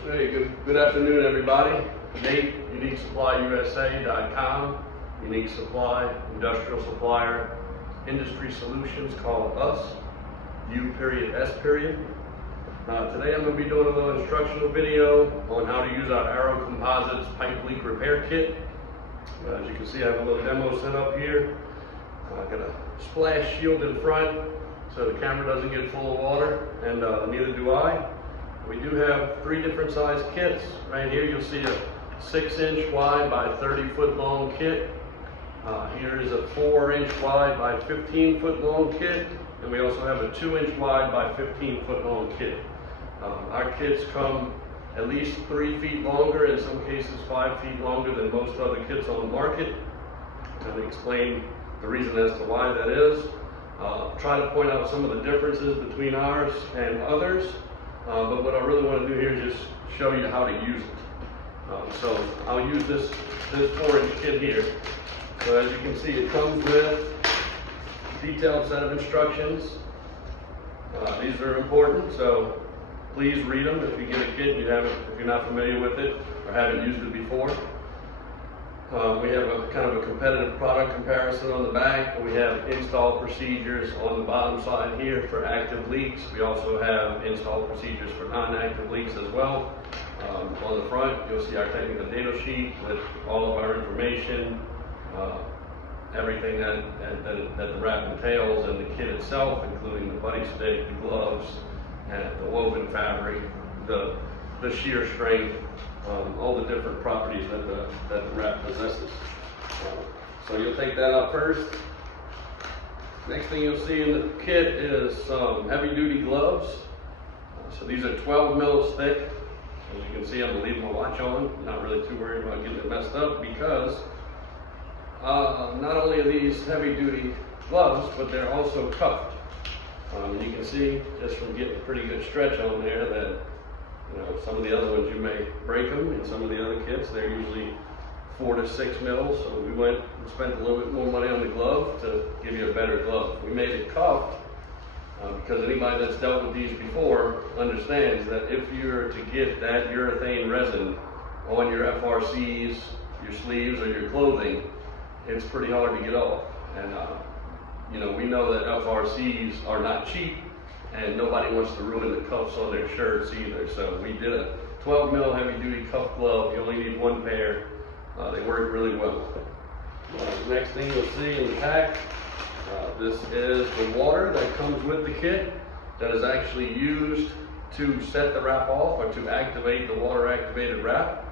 Hey, good afternoon, everybody. Nate, UniqueSupplyUSA.com. Unique Supply, industrial supplier, industry solutions, call us, U.S. Today I'm going to be doing a little instructional video on how to use our A.I.R.O Composites pipe leak repair kit. As you can see, I have a little demo set up here. I've got a splash shield in front so the camera doesn't get full of water, and neither do I. We do have 3 different size kits. Right here you'll see a 6-inch wide by 30-foot long kit. Here is a 4-inch wide by 15-foot long kit, and we also have a 2-inch wide by 15-foot long kit. Our kits come at least 3 feet longer, in some cases 5 feet longer than most other kits on the market. I'm going to explain the reason as to why that is. Try to point out some of the differences between ours and others, but what I really want to do here is just show you how to use it. So I'll use this 4-inch kit here. So as you can see, it comes with a detailed set of instructions. These are important, so please read them. If you get a kit, if you're not familiar with it or haven't used it before. We have a kind of a competitive product comparison on the back. We have install procedures on the bottom side here for active leaks. We also have install procedures for non-active leaks as well. On the front, you'll see our technical data sheet with all of our information, everything that the wrap entails, and the kit itself, including the buddy stick, the gloves, and the woven fabric, the shear strength, all the different properties that the wrap possesses. So you'll take that out first. Next thing you'll see in the kit is some heavy-duty gloves. So these are 12 mils thick. As you can see, I'm leaving my watch on. I'm not really too worried about getting it messed up because not only are these heavy-duty gloves, but they're also cuffed. You can see just from getting a pretty good stretch on there that some of the other ones you may break them. In some of the other kits, they're usually 4 to 6 mils. So we went and spent a little bit more money on the glove to give you a better glove. We made it cuffed because anybody that's dealt with these before understands that if you're to get that urethane resin on your FRCs, your sleeves, or your clothing, it's pretty hard to get off. And we know that FRCs are not cheap, and nobody wants to ruin the cuffs on their shirts either. So we did a 12 mil heavy duty cuff glove. You only need 1 pair. They work really well. Next thing you'll see in the pack, this is the water that comes with the kit that is actually used to set the wrap off or to activate the water activated wrap.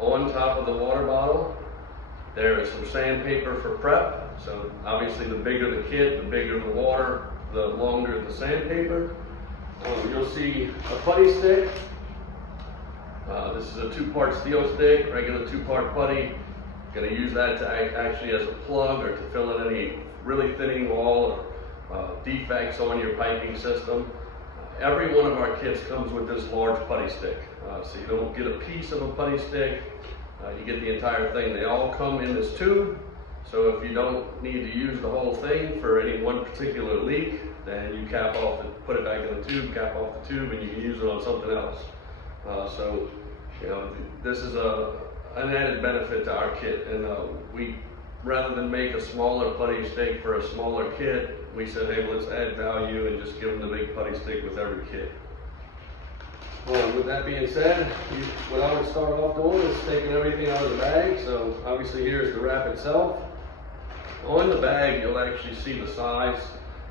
On top of the water bottle, there is some sandpaper for prep. So obviously the bigger the kit, the bigger the water, the longer the sandpaper. You'll see a putty stick. This is a 2-part steel stick, regular 2-part putty. Going to use that to actually as a plug or to fill in any really thinning wall or defects on your piping system. Every one of our kits comes with this large putty stick. So you don't get a piece of a putty stick, you get the entire thing. They all come in this tube. So if you don't need to use the whole thing for any one particular leak, then you cap off and put it back in the tube, cap off the tube, and you can use it on something else. This is an added benefit to our kit. And we, rather than make a smaller putty stick for a smaller kit, we said, hey, let's add value and just give them the big putty stick with every kit. With that being said, what I would start off doing is taking everything out of the bag. So obviously here's the wrap itself. On the bag, you'll actually see the size.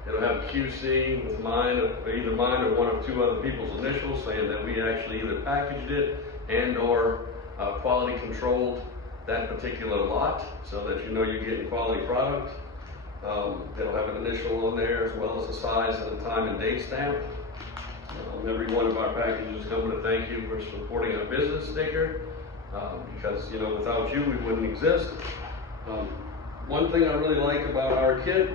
It'll have QC with either mine or one of 2 other people's initials, saying that we actually either packaged it and or quality controlled that particular lot, so that you know you're getting quality product. It'll have an initial on there as well as the size and the time and date stamp. Every one of our packages come with a thank you for supporting our business sticker, because without you we wouldn't exist. One thing I really like about our kit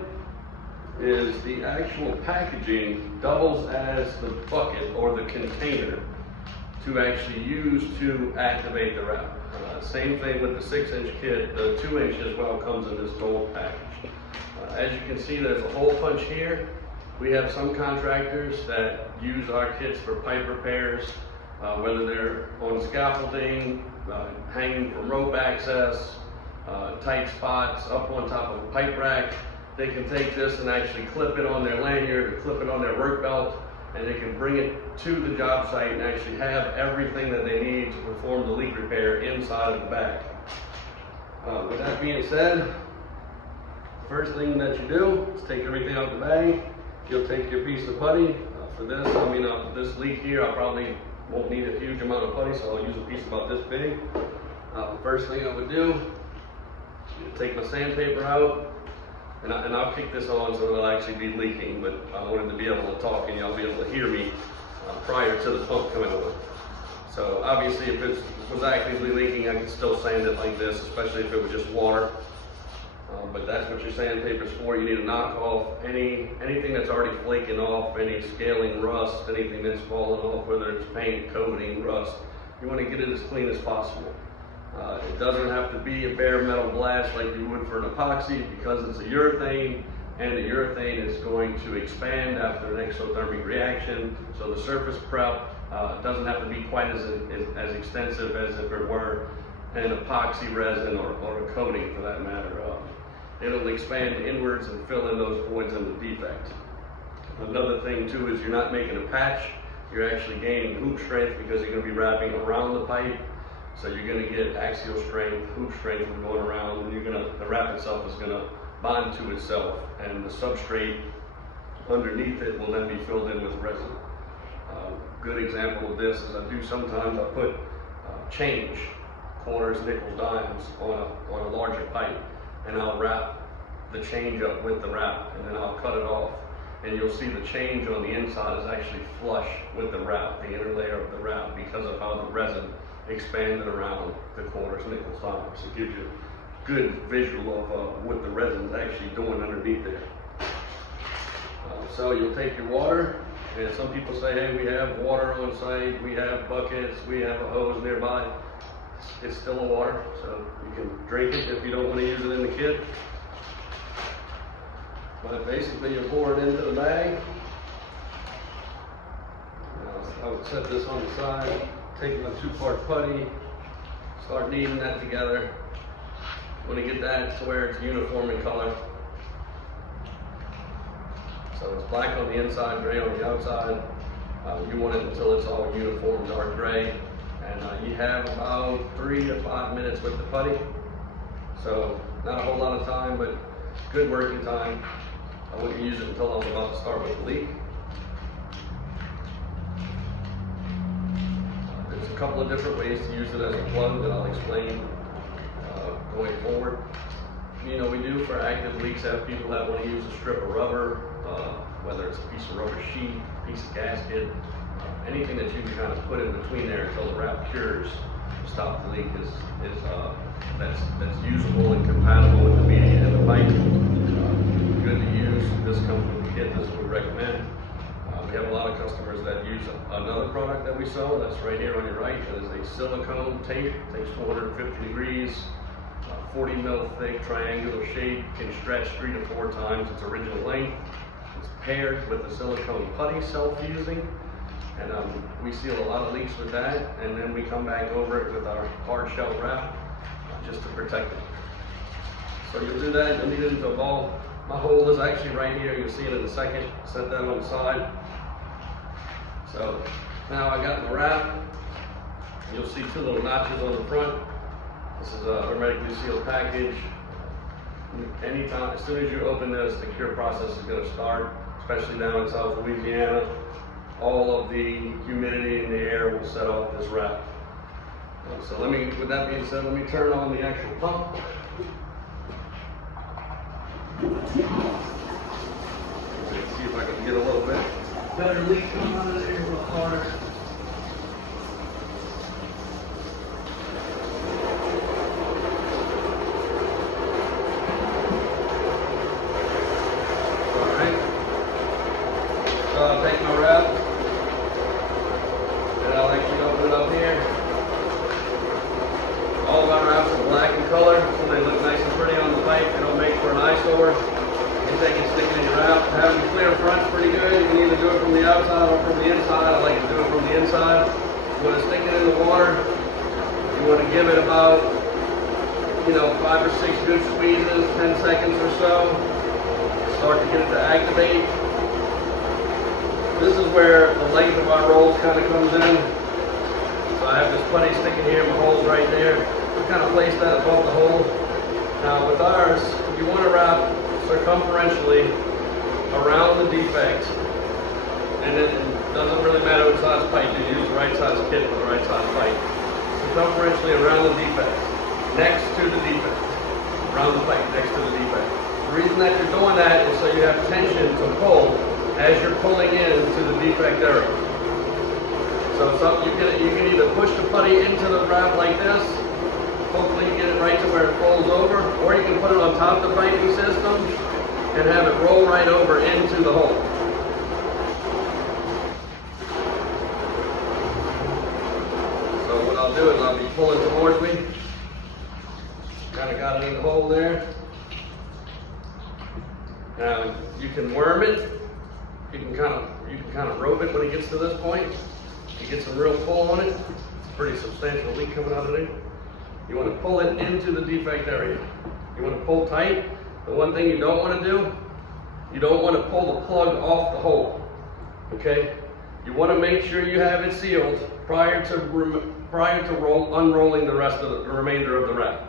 is the actual packaging doubles as the bucket or the container to actually use to activate the wrap. Same thing with the 6-inch kit. The 2-inch as well comes in this gold package. As you can see, there's a hole punch here. We have some contractors that use our kits for pipe repairs whether they're on scaffolding, hanging from rope access, tight spots, up on top of a pipe rack. They can take this and actually clip it on their lanyard or clip it on their work belt, and they can bring it to the job site and actually have everything that they need to perform the leak repair inside of the bag. With that being said, first thing that you do is take everything out of the bag. You'll take your piece of putty. For this, this leak here, I probably won't need a huge amount of putty, so I'll use a piece about this big. First thing I would do, take my sandpaper out, and I'll kick this on so it'll actually be leaking, but I wanted to be able to talk and y'all be able to hear me prior to the pump coming on. So obviously if it was actively leaking, I could still sand it like this, especially if it was just water. But that's what your sandpaper's for. You need to knock off anything that's already flaking off, any scaling rust, anything that's falling off, whether it's paint, coating, rust. You want to get it as clean as possible. It doesn't have to be a bare metal blast like you would for an epoxy, because it's a urethane, and the urethane is going to expand after an exothermic reaction. So the surface prep doesn't have to be quite as extensive as if it were an epoxy resin or a coating for that matter. It'll expand inwards and fill in those voids in the defect. Another thing too is you're not making a patch, you're actually gaining hoop strength because you're going to be wrapping around the pipe. So you're going to get axial strength, hoop strength from going around, and the wrap itself is going to bond to itself, and the substrate underneath it will then be filled in with resin. Good example of this is I do sometimes I put change, quarters, nickels, dimes on a larger pipe, and I'll wrap the change up with the wrap, and then I'll cut it off. And you'll see the change on the inside is actually flush with the wrap, the inner layer of the wrap, because of how the resin expanded around the quarters, nickels, dimes. It gives you a good visual of what the resin's actually doing underneath there. So you'll take your water, and some people say, hey, we have water on site, we have buckets, we have a hose nearby. It's still a water, so you can drink it if you don't want to use it in the kit. But basically you pour it into the bag. I would set this on the side, take my 2-part putty, start kneading that together. Want to get that to where it's uniform in color. So it's black on the inside, gray on the outside. You want it until it's all uniform dark gray. And you have about 3 to 5 minutes with the putty. So not a whole lot of time, but good working time. I wouldn't use it until I was about to start with the leak. There's a couple of different ways to use it as a plug that I'll explain going forward. We do for active leaks have people that want to use a strip of rubber, whether it's a piece of rubber sheet, a piece of gasket, anything that you can kind of put in between there until the wrap cures to stop the leak that's usable and compatible with the media and the pipe. Good to use. This comes with the kit. This we recommend. We have a lot of customers that use another product that we sell. That's right here on your right. That is a silicone tape. Takes 450 degrees, 40 mil thick, triangular shape. Can stretch 3 to 4 times its original length. It's paired with the silicone putty self-fusing. And we seal a lot of leaks with that, and then we come back over it with our hard shell wrap just to protect it. So you'll do that, you'll knead it into a ball. My hole is actually right here, you'll see it in a second. Set that on the side. So now I got my wrap. You'll see 2 little notches on the front. This is a hermetically sealed package. Anytime, as soon as you open this, the cure process is going to start, especially down in South Louisiana. All of the humidity in the air will set off this wrap. So with that being said, let me turn on the actual pump. Let's see if I can get a little bit better leak coming out of there a little harder. All right. So I'll take my wrap. And I'll actually open it up here. All of our wraps are black in color, so they look nice and pretty on the pipe. They don't make for an eyesore. You take it, stick it in your wrap. Having a clear front's pretty good. You can either do it from the outside or from the inside. I like to do it from You want to stick it in the water. You want to give it about, 5 or 6 good squeezes, 10 seconds or so. Start to get it to activate. This is where the length of our rolls kind of comes in. So I have this putty sticking here, my hole's right there. We kind of place that above the hole. Now with ours, you want to wrap circumferentially around the defect. And it doesn't really matter what size pipe you use, the right size kit for the right size pipe. Circumferentially around the defect, next to the defect. Around the pipe, next to the defect. The reason that you're doing that is so you have tension to pull as you're pulling into the defect area. So you can either push the putty into the wrap like this, hopefully you get it right to where it folds over, or you can put it on top of the piping system and have it roll right over into the hole. So what I'll do is I'll be pulling towards me. Kind of got it in the hole there. Now you can worm it. You can kind of rope it when it gets to this point. You get some real pull on it. It's a pretty substantial leak coming out of there. You want to pull it into the defect area. You want to pull tight. The one thing you don't want to do, you don't want to pull the plug off the hole. Okay? You want to make sure you have it sealed prior to unrolling the rest of the remainder of the wrap.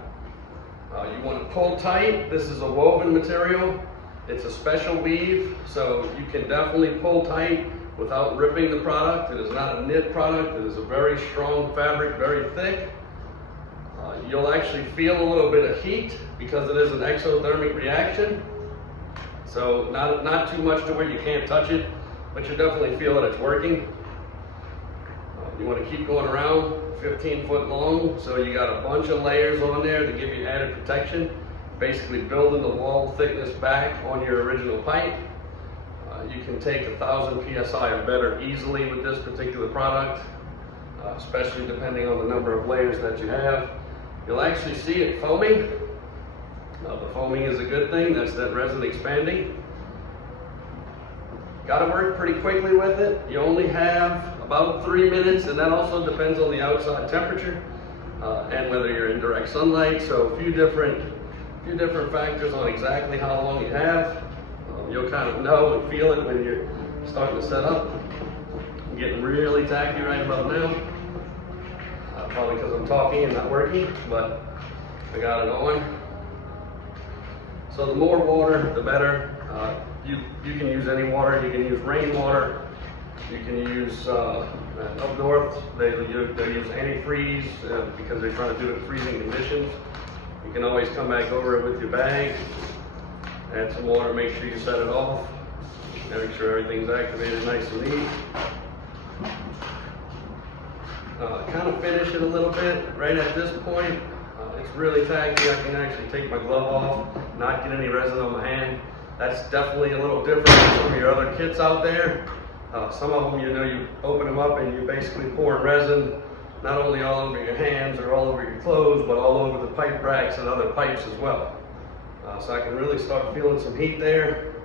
You want to pull tight. This is a woven material. It's a special weave, so you can definitely pull tight without ripping the product. It is not a knit product. It is a very strong fabric, very thick. You'll actually feel a little bit of heat because it is an exothermic reaction. So not too much to where you can't touch it, but you definitely feel that it's working. You want to keep going around, 15 foot long, so you got a bunch of layers on there to give you added protection, basically building the wall thickness back on your original pipe. You can take 1,000 psi or better easily with this particular product, especially depending on the number of layers that you have. You'll actually see it foaming. The foaming is a good thing. That's that resin expanding. Got to work pretty quickly with it. You only have about 3 minutes, and that also depends on the outside temperature and whether you're in direct sunlight. So a few different factors on exactly how long you have. You'll kind of know and feel it when you're starting to set up. I'm getting really tacky right about now. Probably because I'm talking and not working, but I got it on. So the more water, the better. You can use any water. You can use rainwater. You can use, up north, they use antifreeze because they're trying to do it in freezing conditions. You can always come back over it with your bag, add some water, make sure you set it off, make sure everything's activated nice and neat. Kind of finish it a little bit right at this point. It's really tacky. I can actually take my glove off, not get any resin on my hand. That's definitely a little different than some of your other kits out there. Some of them, you open them up and you're basically pouring resin, not only all over your hands or all over your clothes, but all over the pipe racks and other pipes as well. So I can really start feeling some heat there.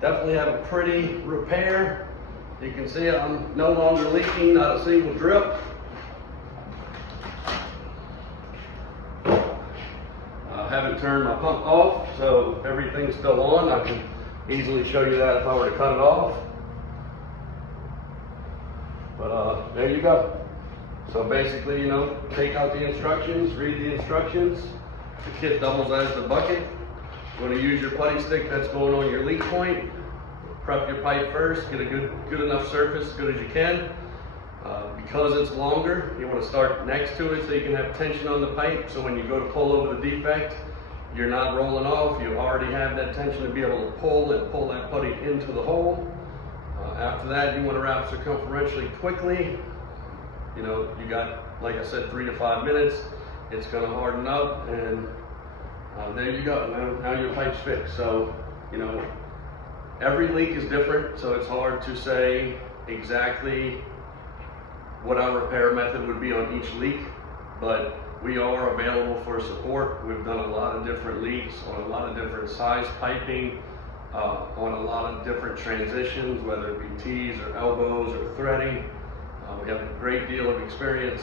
Definitely have a pretty repair. You can see I'm no longer leaking, not a single drip. I haven't turned my pump off, so everything's still on. I can easily show you that if I were to cut it off. But there you go. So basically, take out the instructions, read the instructions. The kit doubles as the bucket. You want to use your putty stick that's going on your leak point. Prep your pipe first, get a good enough surface, as good as you can. Because it's longer, you want to start next to it so you can have tension on the pipe. So when you go to pull over the defect, you're not rolling off. You already have that tension to be able to pull that putty into the hole. After that, you want to wrap circumferentially quickly. You got, like I said, 3 to 5 minutes. It's going to harden up, and there you go. Now your pipe's fixed. So, every leak is different, so it's hard to say exactly what our repair method would be on each leak, but we are available for support. We've done a lot of different leaks on a lot of different size piping, on a lot of different transitions, whether it be T's or elbows or threading. We have a great deal of experience.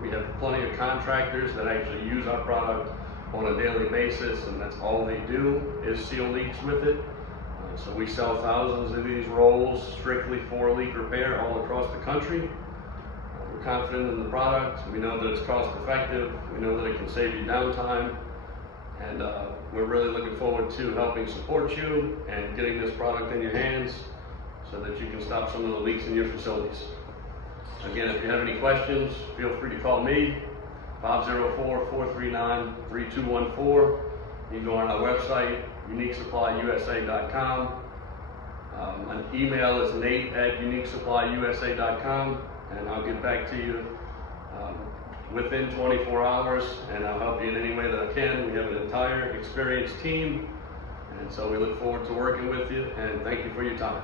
We have plenty of contractors that actually use our product on a daily basis, and that's all they do is seal leaks with it. So we sell thousands of these rolls strictly for leak repair all across the country. We're confident in the product. We know that it's cost effective. We know that it can save you downtime. And we're really looking forward to helping support you and getting this product in your hands so that you can stop some of the leaks in your facilities. Again, if you have any questions, feel free to call me, 504-439-3214. You can go on our website, uniquesupplyusa.com. An email is nate@uniquesupplyusa.com, and I'll get back to you within 24 hours, and I'll help you in any way that I can. We have an entire experienced team, and so we look forward to working with you, and thank you for your time.